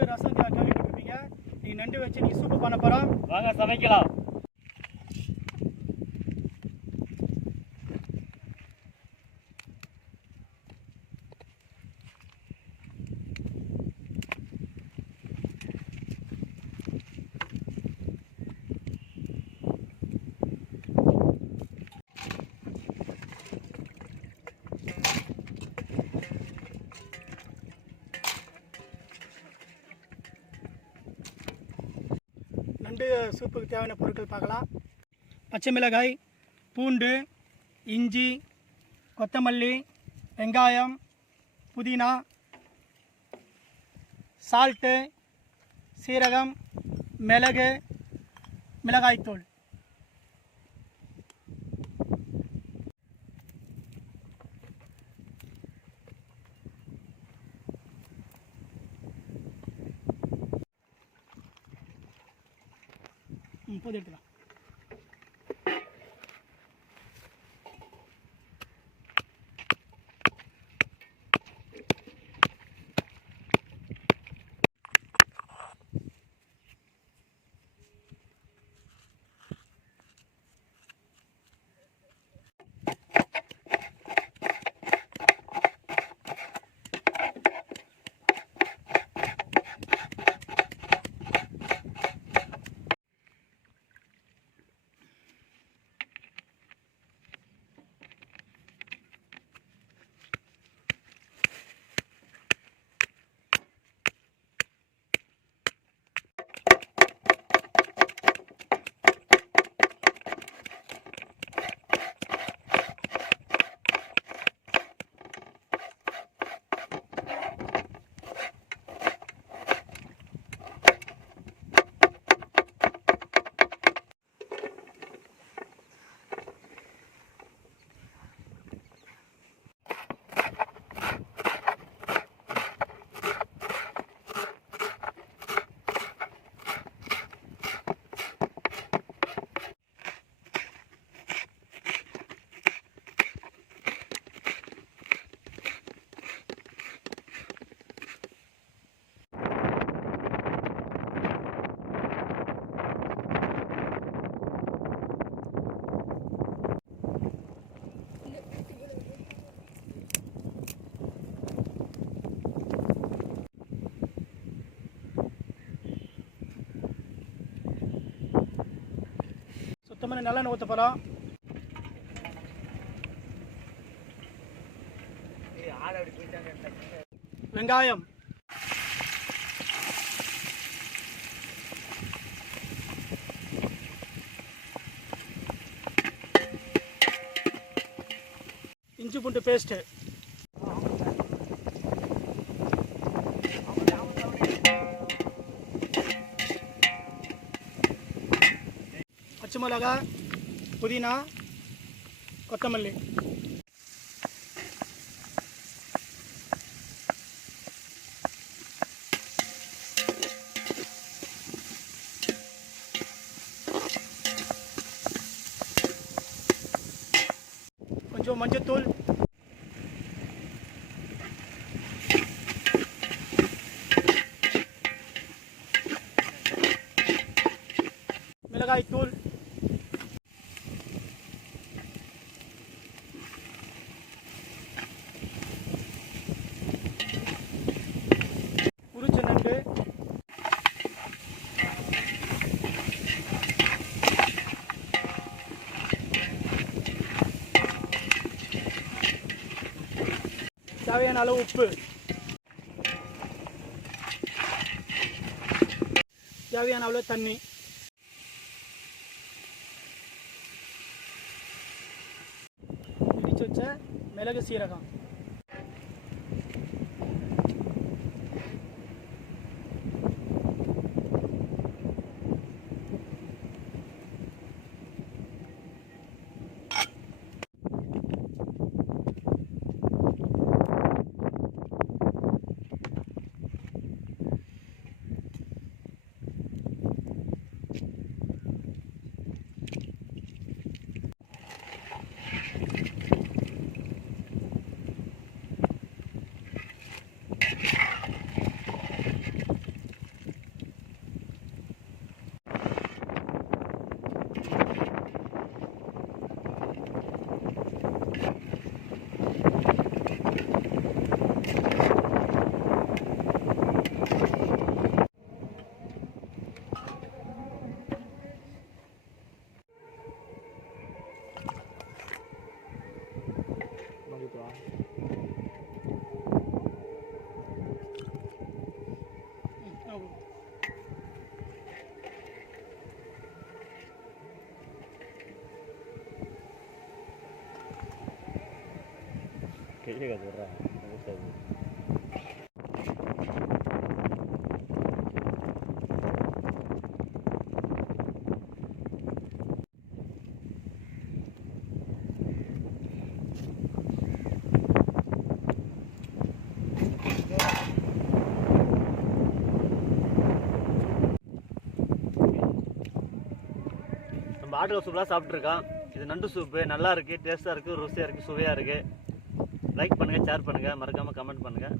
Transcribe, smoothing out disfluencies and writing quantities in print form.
நண்டு ரசம் கேள்விப்பட்டிருப்பீங்க. நீ நண்டு வச்சு நீ சூப்பு பண்ண போகிறோம். வாங்க சமைக்கலாம். நண்டு சூப்புக்கு தேவையான பொருட்கள் பார்க்கலாம். பச்சை மிளகாய், பூண்டு, இஞ்சி, கொத்தமல்லி, வெங்காயம், புதினா, சால்ட்டு, சீரகம், மிளகு, மிளகாய்த்தூள். போது எடுத்துக்கலாம். சுத்தமான நல்லெண்ணெய் ஊற்ற போகிறோம். வெங்காயம், இஞ்சி பூண்டு பேஸ்ட்டு, பச்சை மிளகாய், புதினா, கொத்தமல்லி. கொஞ்சம் மஞ்சத்தூள், மிளகாய்த்தூள், உரிச்ச நண்டு, தேவையான அளவு உப்பு, தேவையான அளவு தண்ணி. இடிச்சு வச்ச மிளகு சீரகம், கையை காசு விட்றான். நம்ம ஆட்டுக்கால் சூப்லாம் சாப்பிட்ருக்கோம். இது நண்டு சூப்பு நல்லா இருக்குது, டேஸ்ட்டாக இருக்குது, ருசியாக இருக்குது, சுவையாக இருக்குது. லைக் பண்ணுங்கள், ஷேர் பண்ணுங்கள், மறக்காமல் கமெண்ட் பண்ணுங்கள்.